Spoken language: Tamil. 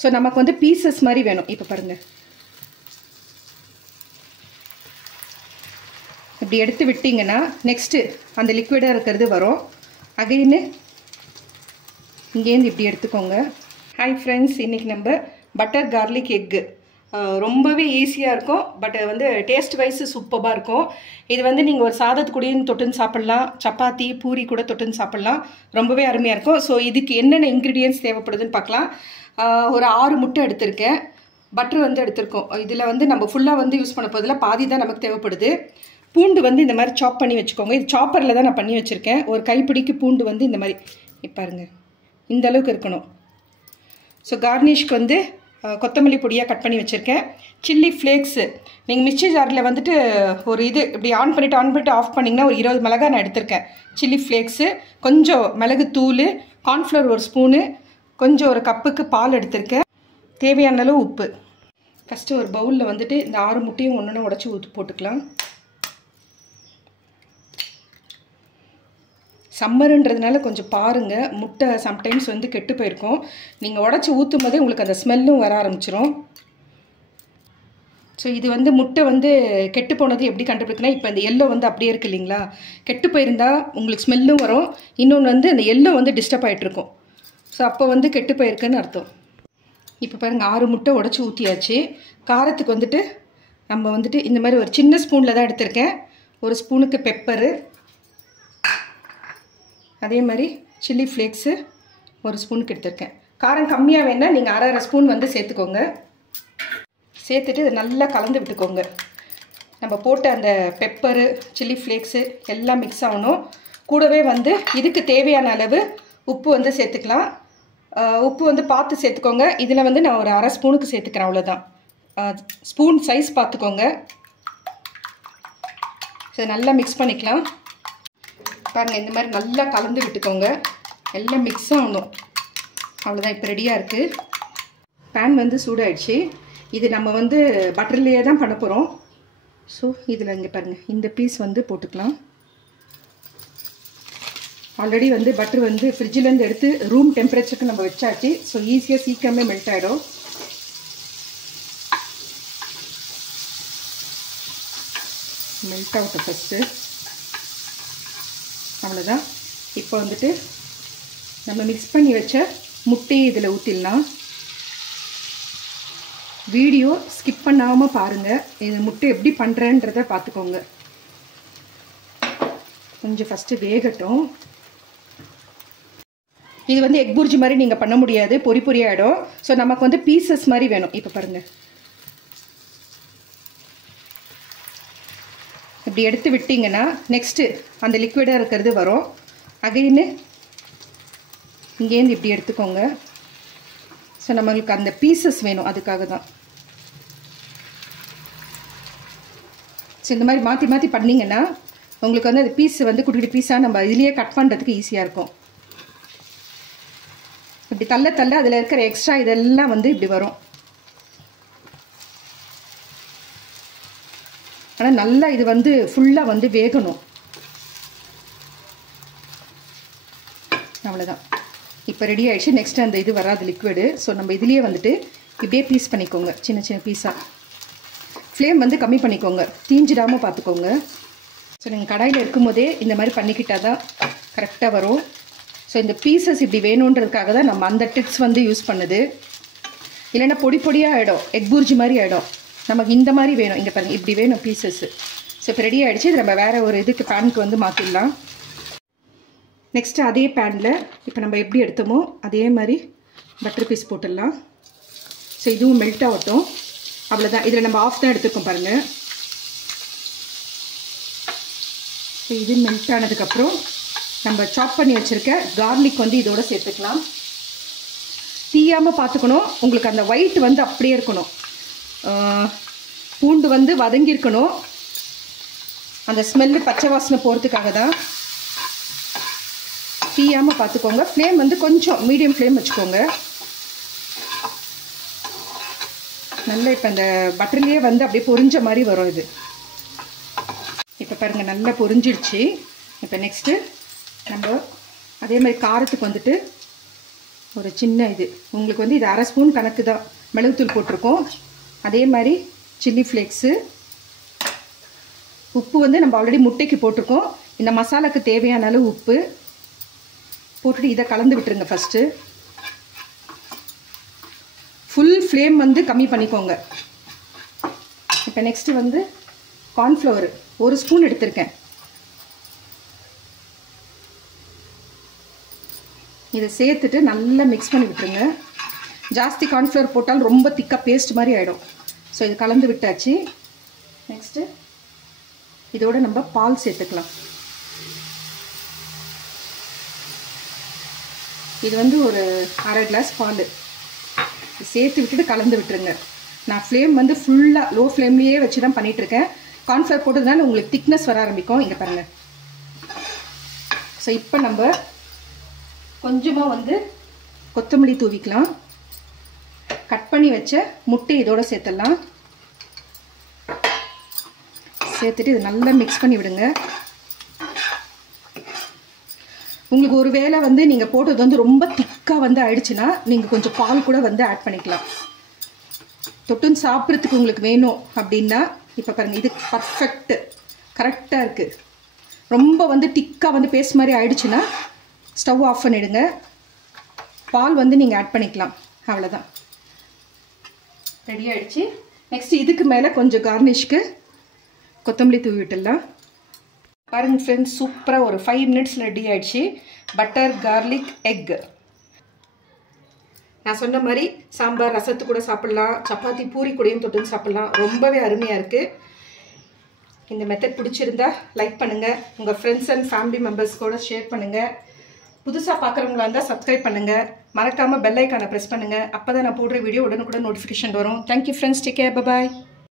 ஸோ நமக்கு வந்து பீசஸ் மாதிரி வேணும். இப்போ பாருங்கள், இப்படி எடுத்து விட்டிங்கன்னா நெக்ஸ்ட்டு அந்த லிக்விடாக இருக்கிறது வரும். அகைன்னு இங்கேருந்து இப்படி எடுத்துக்கோங்க. ஹாய் ஃப்ரெண்ட்ஸ், இன்றைக்கி நம்ம பட்டர் கார்லிக் எக்கு ரொம்பவே ஈஸியாக இருக்கும். பட் வந்து டேஸ்ட் வைஸு சூப்பராக இருக்கும். இது வந்து நீங்கள் ஒரு சாதத்துக்கூடையும் தொட்டுன்னு சாப்பிட்லாம், சப்பாத்தி பூரி கூட தொட்டுன்னு சாப்பிட்லாம். ரொம்பவே அருமையாக இருக்கும். ஸோ இதுக்கு என்னென்ன இன்க்ரீடியன்ட்ஸ் தேவைப்படுதுன்னு பார்க்கலாம். ஒரு 6 முட்டை எடுத்திருக்கேன். பட்டர் வந்து எடுத்திருக்கோம். இதில் வந்து நம்ம ஃபுல்லாக வந்து யூஸ் பண்ண போதில் பாதி தான் நமக்கு தேவைப்படுது. பூண்டு வந்து இந்த மாதிரி சாப் பண்ணி வச்சுக்கோங்க. இது சாப்பரில் தான் நான் பண்ணி வச்சுருக்கேன். ஒரு கைப்பிடிக்கு பூண்டு வந்து இந்த மாதிரி பாருங்கள், இந்த அளவுக்கு இருக்கணும். ஸோ கார்னிஷ்க்கு வந்து கொத்தமல்லி பொடியாக கட் பண்ணி வச்சுருக்கேன். சில்லி ஃப்ளேக்ஸு நீங்கள் மிக்ஸி ஜாரில் வந்துட்டு ஒரு இது இப்படி ஆன் பண்ணிவிட்டு ஆஃப் பண்ணிங்கன்னா ஒரு 20 மிளகாய் நான் எடுத்திருக்கேன். சில்லி ஃப்ளேக்ஸு, கொஞ்சம் மிளகு தூள், கார்ன்ஃப்ளவர் 1 ஸ்பூனு, கொஞ்சம் ஒரு கப்புக்கு பால் எடுத்திருக்கேன், தேவையான அளவு உப்பு. ஃபஸ்ட்டு ஒரு பவுலில் வந்துட்டு இந்த 6 முட்டையும் ஒன்று உடச்சி போட்டுக்கலாம். சம்மருன்றதுனால கொஞ்சம் பாருங்கள், முட்டை சம்டைம்ஸ் வந்து கெட்டு போயிருக்கும். நீங்கள் உடச்சி ஊற்றும் போதே உங்களுக்கு அந்த ஸ்மெல்லும் வர ஆரம்பிச்சிரும். ஸோ இது வந்து முட்டை வந்து கெட்டு போனது எப்படி கண்டுபிடிக்கணும், இப்போ இந்த எல்லோ வந்து அப்படியே இருக்குது இல்லைங்களா, கெட்டு போயிருந்தால் உங்களுக்கு ஸ்மெல்லும் வரும். இன்னொன்று வந்து அந்த எல்லோ வந்து டிஸ்டர்ப் ஆகிட்ருக்கும். ஸோ அப்போ வந்து கெட்டு போயிருக்குன்னு அர்த்தம். இப்போ பாருங்கள், 6 முட்டை உடச்சி ஊற்றியாச்சு. காரத்துக்கு வந்துட்டு நம்ம வந்துட்டு இந்த மாதிரி ஒரு சின்ன ஸ்பூனில் தான் எடுத்திருக்கேன். 1 ஸ்பூனுக்கு பெப்பரு, அதே மாதிரி சில்லி ஃப்ளேக்ஸு 1 ஸ்பூனுக்கு எடுத்திருக்கேன். காரம் கம்மியாக வேணால் நீங்கள் 1/2 ஸ்பூன் வந்து சேர்த்துக்கோங்க. சேர்த்துட்டு இதை நல்லா கலந்து விட்டுக்கோங்க. நம்ம போட்ட அந்த பெப்பரு, சில்லி ஃப்ளேக்ஸு எல்லாம் மிக்ஸ் ஆகணும். கூடவே வந்து இதுக்கு தேவையான அளவு உப்பு வந்து சேர்த்துக்கலாம். உப்பு வந்து பார்த்து சேர்த்துக்கோங்க. இதில் வந்து நான் ஒரு 1/2 ஸ்பூனுக்கு சேர்த்துக்கிறேன், அவ்வளோதான். ஸ்பூன் சைஸ் பார்த்துக்கோங்க. ஸோ நல்லா மிக்ஸ் பண்ணிக்கலாம். பாருங்கள், இந்த மாதிரி நல்லா கலந்து விட்டுக்கோங்க. எல்லாம் மிக்ஸ் ஆகணும். அவ்வளோதான், இப்போ ரெடியாக இருக்குது. பேன் வந்து சூடாயிடுச்சு. இது நம்ம வந்து பட்டர்லேயே தான் பண்ண போகிறோம். ஸோ இதில் இங்கே பாருங்கள், இந்த பீஸ் வந்து போட்டுக்கலாம். ஆல்ரெடி வந்து பட்டர் வந்து ஃப்ரிட்ஜிலேருந்து எடுத்து ரூம் டெம்பரேச்சருக்கு நம்ம வச்சாச்சு. ஸோ ஈஸியாக சீக்கிரமே மெல்ட் ஆகிடும். மெல்ட் ஆகட்டும் ஃபஸ்ட்டு. அவ்வளோதான். இப்போ வந்துட்டு நம்ம மிக்ஸ் பண்ணி வச்ச முட்டையை இதில் ஊற்றிடலாம். வீடியோ ஸ்கிப் பண்ணாமல் பாருங்கள். இது முட்டை எப்படி பண்ணுறேன்றதை பார்த்துக்கோங்க. கொஞ்சம் ஃபஸ்ட்டு வேகட்டும். இது வந்து எக் புர்ஜி மாதிரி நீங்கள் பண்ண முடியாது, பொரி பொரியாகிடும். ஸோ நமக்கு வந்து பீசஸ் மாதிரி வேணும். இப்போ பாருங்கள், இப்படி எடுத்து விட்டிங்கன்னா நெக்ஸ்ட்டு அந்த லிக்விடாக இருக்கிறது வரும். அகைன்னு இங்கேருந்து இப்படி எடுத்துக்கோங்க. ஸோ நம்மளுக்கு அந்த பீசஸ் வேணும், அதுக்காக தான். ஸோ இந்த மாதிரி மாற்றி மாற்றி பண்ணிங்கன்னா உங்களுக்கு வந்து அந்த பீஸ் வந்து குட்டி குட்டி பீஸாக நம்ம இதுலேயே கட் பண்ணுறதுக்கு ஈஸியாக இருக்கும். இப்படி தள்ள தள்ள அதில் இருக்கிற எக்ஸ்ட்ரா இதெல்லாம் வந்து இப்படி வரும். ஆனால் நல்லா இது வந்து ஃபுல்லாக வந்து வேகணும். அவ்வளோதான், இப்போ ரெடி ஆகிடுச்சு. நெக்ஸ்ட் அந்த இது வராது லிக்விடு. ஸோ நம்ம இதுலேயே வந்துட்டு இப்படியே பீஸ் பண்ணிக்கோங்க, சின்ன சின்ன பீஸாக. ஃப்ளேம் வந்து கம்மி பண்ணிக்கோங்க, தீஞ்சிடாமல் பார்த்துக்கோங்க. ஸோ நீங்கள் கடாயில் இருக்கும்போதே இந்த மாதிரி பண்ணிக்கிட்டால் தான் கரெக்டாக வரும். ஸோ இந்த பீசஸ் இப்படி வேணுன்றதுக்காக தான் நம்ம அந்த டிப்ஸ் வந்து யூஸ் பண்ணுது. இல்லைன்னா பொடி பொடியாக ஆகிடும், எக் புர்ஜி மாதிரி ஆகிடும். நமக்கு இந்த மாதிரி வேணும். இங்கே பாருங்கள், இப்படி வேணும் பீசஸ்ஸு. ஸோ இப்போ ரெடி ஆகிடுச்சு. இது நம்ம வேறு ஒரு இதுக்கு பேனுக்கு வந்து மாற்றிடலாம். நெக்ஸ்ட்டு அதே பேனில் இப்போ நம்ம எப்படி எடுத்தோமோ அதே மாதிரி பட்டர் பீஸ் போட்டுடலாம். ஸோ இதுவும் மெல்ட் ஆகட்டும். அவ்வளோதான். இதில் நம்ம ஆஃப் தான் எடுத்துருக்கோம் பாருங்கள். ஸோ இது மெல்ட் ஆனதுக்கப்புறம் நம்ம சாப் பண்ணி வச்சுருக்க கார்லிக் வந்து இதோடு சேர்த்துக்கலாம். தீயாமல் பார்த்துக்கணும். உங்களுக்கு அந்த ஒயிட் வந்து அப்படியே இருக்கணும். பூண்டு வந்து வதங்கியிருக்கணும். அந்த ஸ்மெல்லு பச்சை வாசனை போகிறதுக்காக தான். தீயாமல் பார்த்துக்கோங்க. ஃப்ளேம் வந்து கொஞ்சம் மீடியம் ஃப்ளேம் வச்சுக்கோங்க. நல்லா இப்போ அந்த பட்டர்லேயே வந்து அப்படியே பொரிஞ்ச மாதிரி வரும் இது. இப்போ பாருங்கள், நல்லா பொரிஞ்சிடுச்சு. இப்போ நெக்ஸ்ட்டு நம்ம அதே மாதிரி காரத்துக்கு வந்துட்டு ஒரு சின்ன இது உங்களுக்கு வந்து இது 1/2 ஸ்பூன் கணக்கு தான் மிளகுத்தூள் போட்டிருக்கோம். அதே மாதிரி சில்லி ஃப்ளேக்ஸு, உப்பு வந்து நம்ம ஆல்ரெடி முட்டைக்கு போட்டிருக்கோம். இந்த மசாலாவுக்கு தேவையான அளவு உப்பு போட்டுட்டு இதை கலந்து விட்டுருங்க. ஃபஸ்ட்டு ஃபுல் ஃப்ளேம் வந்து கம்மி பண்ணிக்கோங்க. இப்போ நெக்ஸ்ட்டு வந்து கார்ன்ஃப்ளவர் 1 ஸ்பூன் எடுத்திருக்கேன். இதை சேர்த்துட்டு நல்லா மிக்ஸ் பண்ணி விட்டுருங்க. ஜாஸ்தி கார்ன்ஃப்ளவர் போட்டால் ரொம்ப திக்காக பேஸ்ட் மாதிரி ஆகிடும். ஸோ இது கலந்து விட்டாச்சு. நெக்ஸ்ட்டு இதோட நம்ம பால் சேர்த்துக்கலாம். இது வந்து ஒரு 1/2 கிளாஸ் பால் சேர்த்து விட்டுட்டு கலந்து விட்டுருங்க. நான் ஃப்ளேம் வந்து ஃபுல்லாக லோ ஃப்ளேம்லேயே வச்சு தான் பண்ணிகிட்ருக்கேன். கார்ன்ஃப்ளவர் போட்டதுனால உங்களுக்கு திக்னஸ் வர ஆரம்பிக்கும். இங்கே பாருங்கள். ஸோ இப்போ நம்ம கொஞ்சமாக வந்து கொத்தமல்லி தூவிக்கலாம். கட் பண்ணி வச்ச முட்டை இதோடு சேர்த்துடலாம். சேர்த்துட்டு இது நல்லா மிக்ஸ் பண்ணி விடுங்க. உங்களுக்கு ஒரு வேளை வந்து நீங்கள் போட்டது வந்து ரொம்ப திக்காக வந்து ஆயிடுச்சுன்னா நீங்கள் கொஞ்சம் பால் கூட வந்து ஆட் பண்ணிக்கலாம். தொட்டுன்னு சாப்பிட்றதுக்கு உங்களுக்கு வேணும் அப்படின்னா இப்போ பாருங்கள், இது பர்ஃபெக்ட்டு கரெக்டாக இருக்குது. ரொம்ப வந்து திக்காக வந்து பேஸ்ட் மாதிரி ஆயிடுச்சுன்னா ஸ்டவ் ஆஃப் பண்ணிவிடுங்க. பால் வந்து நீங்கள் ஆட் பண்ணிக்கலாம். அவ்வளோதான், ரெடி ஆகிடுச்சு. நெக்ஸ்ட் இதுக்கு மேலே கொஞ்சம் கார்னிஷ்க்கு கொத்தமல்லி தூவி விட்டுடலாம். பாருங்கள் ஃப்ரெண்ட்ஸ், சூப்பராக ஒரு 5 மினிட்ஸில் ரெடி ஆகிடுச்சு பட்டர் கார்லிக் எக். நான் சொன்ன மாதிரி சாம்பார் ரசத்து கூட சாப்பிட்லாம், சப்பாத்தி பூரி கூடயும் தொட்டுன்னு சாப்பிட்லாம். ரொம்பவே அருமையாக இருக்குது. இந்த மெத்தட் பிடிச்சிருந்தா லைக் பண்ணுங்கள், உங்கள் ஃப்ரெண்ட்ஸ் அண்ட் ஃபேமிலி மெம்பர்ஸ் கூட ஷேர் பண்ணுங்கள். புதுசாக பார்க்குறவங்களா இருந்தால் சப்ஸ்கிரைப் பண்ணுங்கள். மறக்காமல் பெல் ஐக்கானை ப்ரெஸ் பண்ணுங்கள். அப்போ தான் நான் போடுற வீடியோ உடனுக்குடன் நோட்டிஃபிகேஷன் வரும். Thank you friends, take care, bye bye.